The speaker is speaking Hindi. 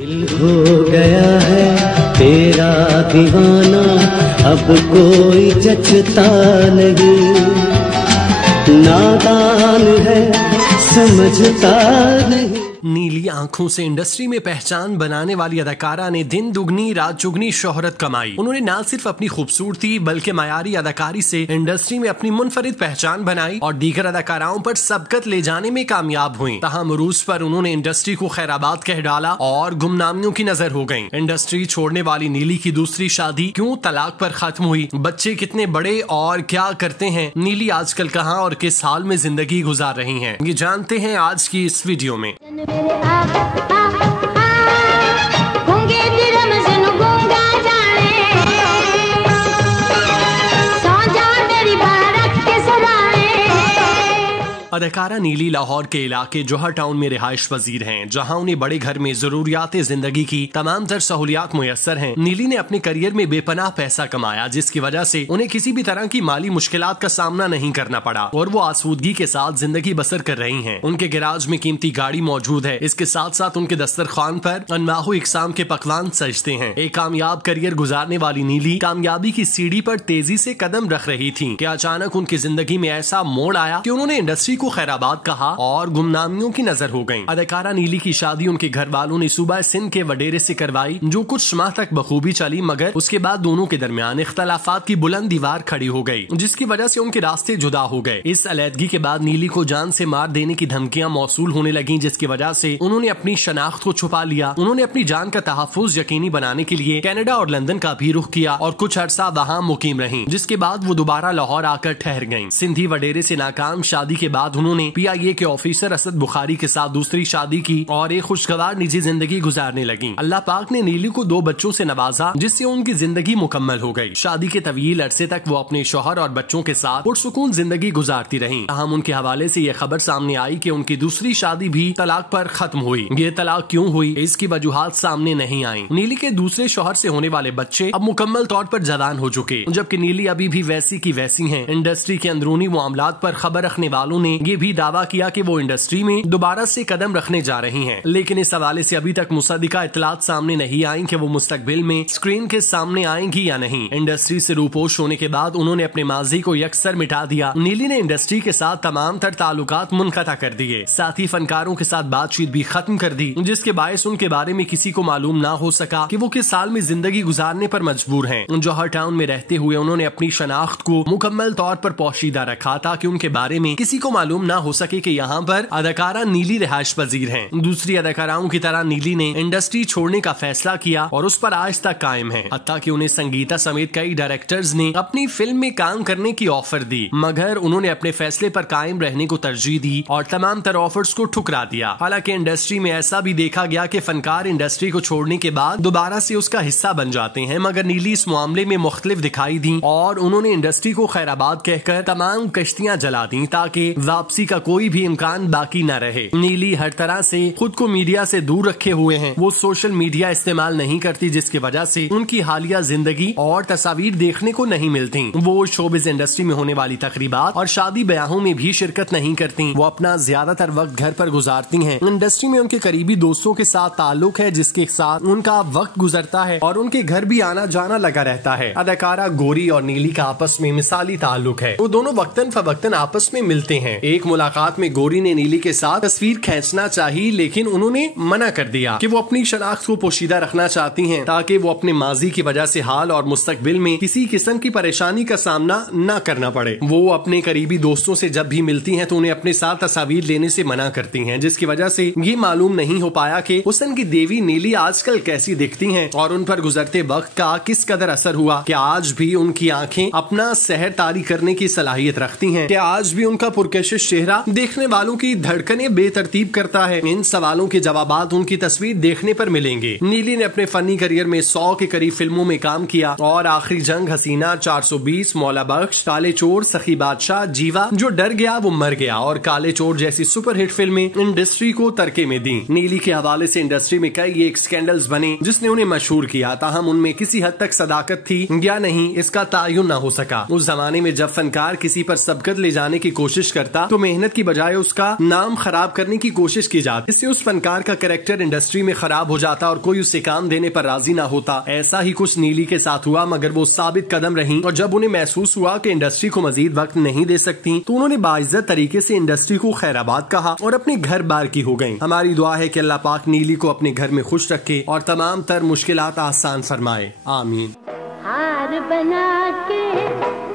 दिल हो गया है तेरा दीवाना, अब कोई जचता नहीं, नादान है समझता नहीं। नीली आंखों से इंडस्ट्री में पहचान बनाने वाली अदाकारा ने दिन दुगनी रात चुगनी शोहरत कमाई। उन्होंने न सिर्फ अपनी खूबसूरती बल्कि मयारी अदाकारी से इंडस्ट्री में अपनी मुनफरिद पहचान बनाई और दीगर अदाकाराओं पर सबकत ले जाने में कामयाब हुई। तहम उरूज पर उन्होंने इंडस्ट्री को खैराबाद कह डाला और गुमनामियों की नजर हो गयी। इंडस्ट्री छोड़ने वाली नीली की दूसरी शादी क्यों तलाक पर खत्म हुई, बच्चे कितने बड़े और क्या करते हैं, नीली आजकल कहाँ और किस हाल में जिंदगी गुजार रही हैं, ये जानते हैं आज की इस वीडियो में। अदाकारा नीली लाहौर के इलाके जोहर टाउन में रिहाइश पजीर हैं, जहां उन्हें बड़े घर में जरूरियात जिंदगी की तमाम तर सहूलियात मुयस्सर हैं। नीली ने अपने करियर में बेपनाह पैसा कमाया, जिसकी वजह से उन्हें किसी भी तरह की माली मुश्किलात का सामना नहीं करना पड़ा और वो आसूदगी के साथ जिंदगी बसर कर रही हैं। उनके गैराज में कीमती गाड़ी मौजूद है। इसके साथ साथ उनके दस्तरखान पर अनमाहू इकसाम के पकवान सजते हैं। एक कामयाब करियर गुजारने वाली नीली कामयाबी की सीढ़ी पर तेजी से कदम रख रही थी कि अचानक उनकी जिंदगी में ऐसा मोड़ आया कि उन्होंने इंडस्ट्री को खैराबाद कहा और गुमनामियों की नजर हो गयी। अदाकारा नीली की शादी उनके घर वालों ने सूबा सिंध के वडेरे से करवाई, जो कुछ माह तक बखूबी चली, मगर उसके बाद दोनों के दरमियान इख्तलाफात की बुलंद दीवार खड़ी हो गई, जिसकी वजह से उनके रास्ते जुदा हो गए। इस अलहदगी के बाद नीली को जान से मार देने की धमकियां मौसूल होने लगी, जिसकी वजह से उन्होंने अपनी शनाख्त को छुपा लिया। उन्होंने अपनी जान का तहफ्फुज यकीनी बनाने के लिए कनाडा और लंदन का भी रुख किया और कुछ अरसा वहाँ मुकीम रही, जिसके बाद वो दोबारा लाहौर आकर ठहर गयी। सिंधी वडेरे से नाकाम शादी के बाद उन्होंने PIA के ऑफिसर असद बुखारी के साथ दूसरी शादी की और एक खुशगवार निजी जिंदगी गुजारने लगी। अल्लाह पाक ने नीली को 2 बच्चों से नवाजा, जिससे उनकी जिंदगी मुकम्मल हो गई। शादी के तवील अरसे तक वो अपने शौहर और बच्चों के साथ पुरसुकून जिंदगी गुजारती रही। हम उनके हवाले से ये खबर सामने आई कि उनकी दूसरी शादी भी तलाक पर खत्म हुई। ये तलाक क्यों हुई, इसकी वजूहात सामने नहीं आई। नीली के दूसरे शौहर से होने वाले बच्चे अब मुकम्मल तौर पर जवान हो चुके, जबकि नीली अभी भी वैसी की वैसी है। इंडस्ट्री के अंदरूनी मामलात पर खबर रखने वालों ने ये भी दावा किया कि वो इंडस्ट्री में दोबारा से कदम रखने जा रही हैं, लेकिन इस हवाले से अभी तक मुसद्दिका इत्तलात सामने नहीं आई कि वो मुस्तकबिल में स्क्रीन के सामने आएंगी या नहीं। इंडस्ट्री से रूपोश होने के बाद उन्होंने अपने माजी को यकसर मिटा दिया। नीली ने इंडस्ट्री के साथ तमाम तर ताल्लुकात मुनक़ता कर दिए, साथ ही फनकारों के साथ बातचीत भी खत्म कर दी, जिसके बायस उनके बारे में किसी को मालूम ना हो सका कि वो किस साल में जिंदगी गुजारने पर मजबूर हैं। जोहर टाउन में रहते हुए उन्होंने अपनी शनाख्त को मुकम्मल तौर पर पोशीदा रखा, ताकि उनके बारे में किसी को मालूम ना हो सके कि यहाँ पर अदाकारा नीली रिहाइश पजीर हैं। दूसरी अदाकाराओं की तरह नीली ने इंडस्ट्री छोड़ने का फैसला किया और उस पर आज तक कायम है। हत्ता कि उन्हें संगीता समेत कई डायरेक्टर्स ने अपनी फिल्म में काम करने की ऑफर दी, मगर उन्होंने अपने फैसले पर कायम रहने को तरजीह दी और तमाम तरह ऑफर्स को ठुकरा दिया। हालांकि इंडस्ट्री में ऐसा भी देखा गया कि फनकार इंडस्ट्री को छोड़ने के बाद दोबारा से उसका हिस्सा बन जाते हैं, मगर नीली इस मामले में मुख्तलिफ दिखाई दी और उन्होंने इंडस्ट्री को खैराबाद कहकर तमाम कश्तियां जला दी, ताकि वापसी का कोई भी इम्कान बाकी न रहे। नीली हर तरह से खुद को मीडिया से दूर रखे हुए हैं। वो सोशल मीडिया इस्तेमाल नहीं करती, जिसकी वजह से उनकी हालिया जिंदगी और तस्वीर देखने को नहीं मिलती। वो शोबिज इंडस्ट्री में होने वाली तकरीबात और शादी ब्याहों में भी शिरकत नहीं करती। वो अपना ज्यादातर वक्त घर पर गुजारती हैं। इंडस्ट्री में उनके करीबी दोस्तों के साथ ताल्लुक है, जिसके साथ उनका वक्त गुजरता है और उनके घर भी आना जाना लगा रहता है। अदाकारा गोरी और नीली का आपस में मिसाली ताल्लुक है। वो दोनों वक्तन फवक्तन आपस में मिलते हैं। एक मुलाकात में गोरी ने नीली के साथ तस्वीर खींचना चाहिए, लेकिन उन्होंने मना कर दिया कि वो अपनी शनाख्त को पोशीदा रखना चाहती हैं, ताकि वो अपने माजी की वजह से हाल और मुस्तकबिल में किसी किस्म की परेशानी का सामना न करना पड़े। वो अपने करीबी दोस्तों से जब भी मिलती हैं तो उन्हें अपने साथ तस्वीर लेने से मना करती हैं, जिसकी वजह से ये मालूम नहीं हो पाया कि हुस्न की देवी नीली आजकल कैसी दिखती हैं और उन पर गुजरते वक्त का किस कदर असर हुआ। कि आज भी उनकी आंखें अपना सहर तारी करने की सलाहियत रखती हैं, कि आज भी उनका पुरकशिश चेहरा देखने वालों की धड़कने बेतरतीब करता है। इन सवालों के जवाबात उनकी तस्वीर देखने पर मिलेंगे। नीली ने अपने फनी करियर में 100 के करीब फिल्मों में काम किया और आखिरी जंग, हसीना, 420, मौला बख्श, काले चोर, सखी बादशाह, जीवा, जो डर गया वो मर गया और काले चोर जैसी सुपरहिट फिल्में इंडस्ट्री को तरके में दी। नीली के हवाले से इंडस्ट्री में कई एक स्कैंडल्स बने जिसने उन्हें मशहूर किया, ताहम उनमें किसी हद तक सदाकत थी या नहीं इसका तायुन न हो सका। उस जमाने में जब फनकार किसी पर सबकत ले जाने की कोशिश करता तो मेहनत की बजाय उसका नाम खराब करने की कोशिश की जाती, इससे उस फनकार का कैरेक्टर इंडस्ट्री में खराब हो जाता और कोई उसे काम देने पर राजी ना होता। ऐसा ही कुछ नीली के साथ हुआ, मगर वो साबित कदम रही और जब उन्हें महसूस हुआ कि इंडस्ट्री को मजीद वक्त नहीं दे सकती तो उन्होंने बाइज्जत तरीके से इंडस्ट्री को खैराबाद कहा और अपने घर बार की हो गयी। हमारी दुआ है कि अल्लाह पाक नीली को अपने घर में खुश रखे और तमाम तर मुश्किलात आसान फरमाए। आमीन। हार बना के